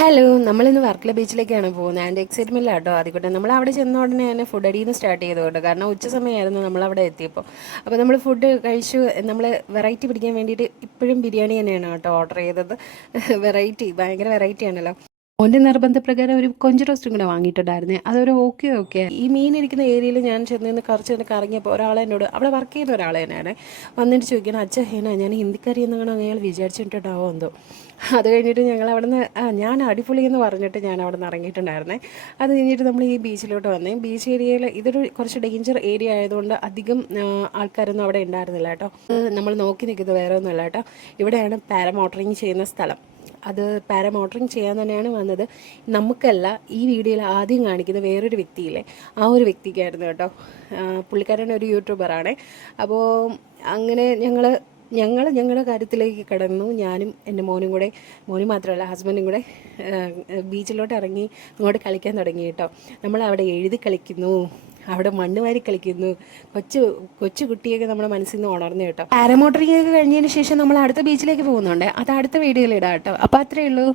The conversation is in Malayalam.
ഹലോ, നമ്മളിന്ന് വർക്കല ബീച്ചിലേക്കാണ് പോകുന്നത്. ആൻഡ് എക്സൈറ്റ്മെൻറ്റിലാണ് കേട്ടോ. ആദ്യമായിട്ട് നമ്മൾ അവിടെ ചെന്ന ഉടനെ തന്നെ ഫുഡ് അടിയിൽ നിന്ന് സ്റ്റാർട്ട് ചെയ്തു കേട്ടോ. കാരണം ഉച്ച സമയമായിരുന്നു നമ്മളവിടെ എത്തിയപ്പോൾ. അപ്പോൾ നമ്മൾ ഫുഡ് കഴിച്ചു. നമ്മൾ വെറൈറ്റി പിടിക്കാൻ വേണ്ടിയിട്ട് ഇപ്പോഴും ബിരിയാണി തന്നെയാണ് കേട്ടോ ഓർഡർ ചെയ്തത്. വെറൈറ്റി, ഭയങ്കര വെറൈറ്റി ആണല്ലോ. ഓൻ്റെ നിർബന്ധപ്രകാരം ഒരു കൊഞ്ച് റോസ്റ്റും കൂടെ വാങ്ങിയിട്ടുണ്ടായിരുന്നേ. അതൊരു ഓക്കെ ഓക്കെ. ഈ മീൻ ഇരിക്കുന്ന ഏരിയയിൽ ഞാൻ ചെന്ന് നിന്ന് കുറച്ച് തന്നെ കറങ്ങിയപ്പോൾ ഒരാളെ എന്നോട്, അവിടെ വർക്ക് ചെയ്യുന്ന ഒരാൾ തന്നെയാണ്, വന്നിട്ട് ചോദിക്കണം, അച്ഛ ഹേന ഞാൻ ഹിന്ദിക്കാരി എന്നാണ് അയാൾ വിചാരിച്ചിട്ടുണ്ടാവോ എന്തോ. അത് കഴിഞ്ഞിട്ട് ഞങ്ങൾ അവിടെ നിന്ന് ഞാൻ അടിപൊളി എന്ന് പറഞ്ഞിട്ട് ഞാൻ അവിടെ നിന്ന് ഇറങ്ങിയിട്ടുണ്ടായിരുന്നേ. അത് കഴിഞ്ഞിട്ട് നമ്മൾ ഈ ബീച്ചിലോട്ട് വന്നേ. ബീച്ച് ഏരിയയിൽ ഇതൊരു കുറച്ച് ഡേഞ്ചർ ഏരിയ ആയതുകൊണ്ട് അധികം ആൾക്കാരൊന്നും അവിടെ ഉണ്ടായിരുന്നില്ല കേട്ടോ. നമ്മൾ നോക്കി നിൽക്കുന്നത് വേറെ ഒന്നുമല്ല കേട്ടോ. ഇവിടെയാണ് പാരമോട്ടറിങ് ചെയ്യുന്ന സ്ഥലം. അത് പാരമോട്ടറിങ് ചെയ്യാൻ തന്നെയാണ് വന്നത്. നമുക്കല്ല, ഈ വീഡിയോയിൽ ആദ്യം കാണിക്കുന്ന വേറൊരു വ്യക്തിയില്ലേ, ആ ഒരു വ്യക്തിക്കായിരുന്നു കേട്ടോ. പുള്ളിക്കാരൻ ഒരു യൂട്യൂബറാണേ. അപ്പോൾ അങ്ങനെ ഞങ്ങളുടെ കാര്യത്തിലേക്ക് കടന്നു. ഞാനും എൻ്റെ മോനും കൂടെ, മോനും മാത്രമല്ല ഹസ്ബൻഡും കൂടെ ബീച്ചിലോട്ട് ഇറങ്ങി അങ്ങോട്ട് കളിക്കാൻ തുടങ്ങി കേട്ടോ. നമ്മളവിടെ എഴുതി കളിക്കുന്നു, അവിടെ മണ്ണ് വാരി കളിക്കുന്നു. കൊച്ചു കുട്ടിയൊക്കെ നമ്മുടെ മനസ്സിൽ നിന്ന് ഉണർന്നു കേട്ടോ. പാരമോട്ടറിംഗ് ഒക്കെ കഴിഞ്ഞതിന് ശേഷം നമ്മൾ അടുത്ത ബീച്ചിലേക്ക് പോകുന്നുണ്ട്. അത് അടുത്ത വീഡിയോയിൽ ഇടാം കേട്ടോ. അപ്പോൾ അത്രയേ ഉള്ളൂ.